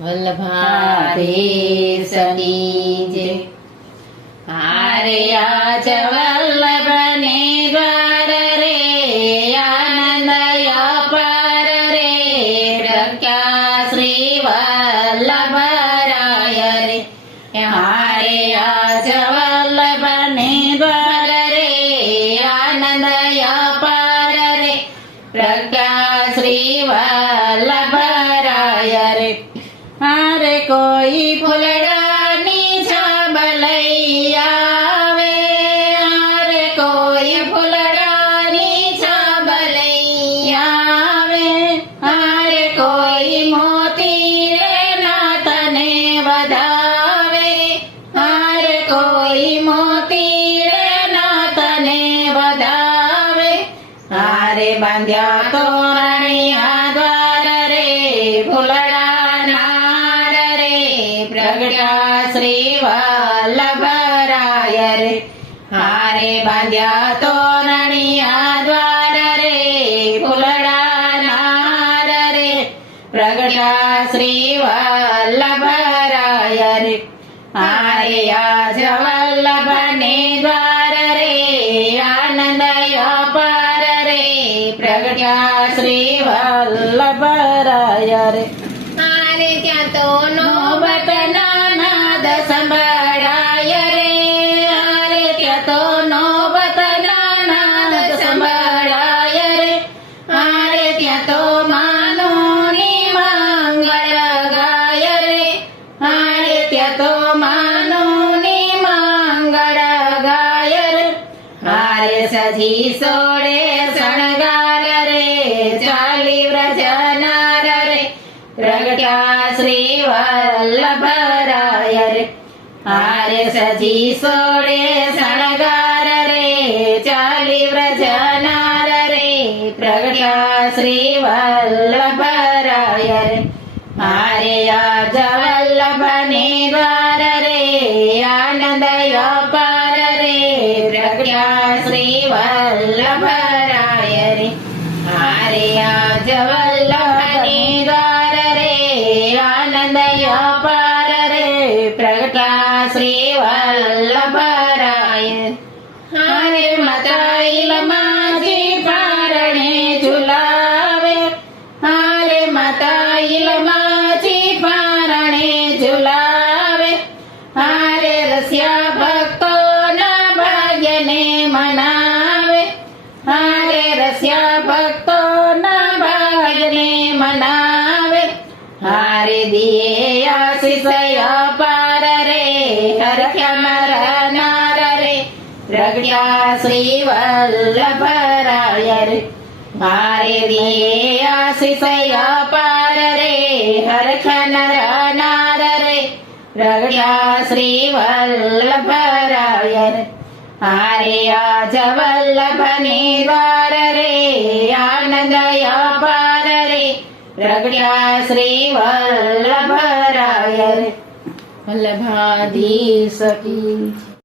વલ્લભાધીશ કી જય. હારે આજ વલ્લભને દ્વાર રે આનંદ અપાર રે પ્રખ્યા શ્રી વલ્લભરાય રે. હારે આજ વલ્લભને દ્વાર રે આનંદ અપાર રે પ્રખ્યા શ્રી વલ્લભરાય રે. હારે કોઈ ફૂલડાની છાબ લઈ આવે, હારે કોઈ ફૂલડાની છાબ લઈ આવે, હારે કોઈ મોતી રે નાથને વધાવે, હારે કોઈ મોતી રે નાથને વધાવે. હારે બાંધ્યા તોરણિયા દ્વાર રે ફૂલડા પ્રગટ્યા શ્રી વલ્લભરાય રે. હારે બાંધ્યા તોરણિયા દ્વાર રે ફૂલડા નાર રે પ્રગટ્યા શ્રી વલ્લભરાય રે. હારે આજ વલ્લભને દ્વાર રે આનંદ અપાર રે પ્રગટ્યા શ્રી વલ્લભરાય રે. હારે ત્યાં તો નોબતના નાદ સંભળાય રે, હારે ત્યાં તો નોબતના નાદ સંભળાય રે, હારે ત્યાં તો માનોની મંગળ ગાય રે, હારે ત્યાં તો માનોની મંગળ ગાય રે. હારે સજી સોળે શણગાર રે ચાલી વ્રજનાર રે પ્રગટ્યા શ્રી વલ્લભરાય રે. હારે સજી સોળે શણગાર રે ચાલી વ્રજનાર રે પ્રગટ્યા શ્રી વલ્લભરાય રે. હારે આજ વલ્લભને દ્વાર રે આનંદ અપાર રે પ્રગટ્યા શ્રી વલ્લભરાય રે. હારે આજ વલ્લભને દ્વાર રે આનંદ અપાર રે પ્રગટ્યા શ્રી વલ્લભરાય. હારે માતા ઈલમાજી પારણે ઝુલાવે, હારે માતા ઈલમાજી પારણે ઝુલાવે, હારે રસ્યા ભક્તોના ભાગ્યને મનાવે, હારે રસ્યા ભક્તોના ભાગ્યને મનાવે. હારે દિયે આશીષ અપાર રે હરખ્યા નર રે પ્રગટ્યા શ્રી વલ્લભરાય રે. હારે દિયે આશીષ અપાર રે હરખ્યા નર રે પ્રગટ્યા શ્રી વલ્લભરાય રે. હારે આજ વલ્લભને દ્વાર રે આનંદ અપાર રે પ્રગટ્યા શ્રી વલ્લભરાય રે. વલ્લભાધીશ કી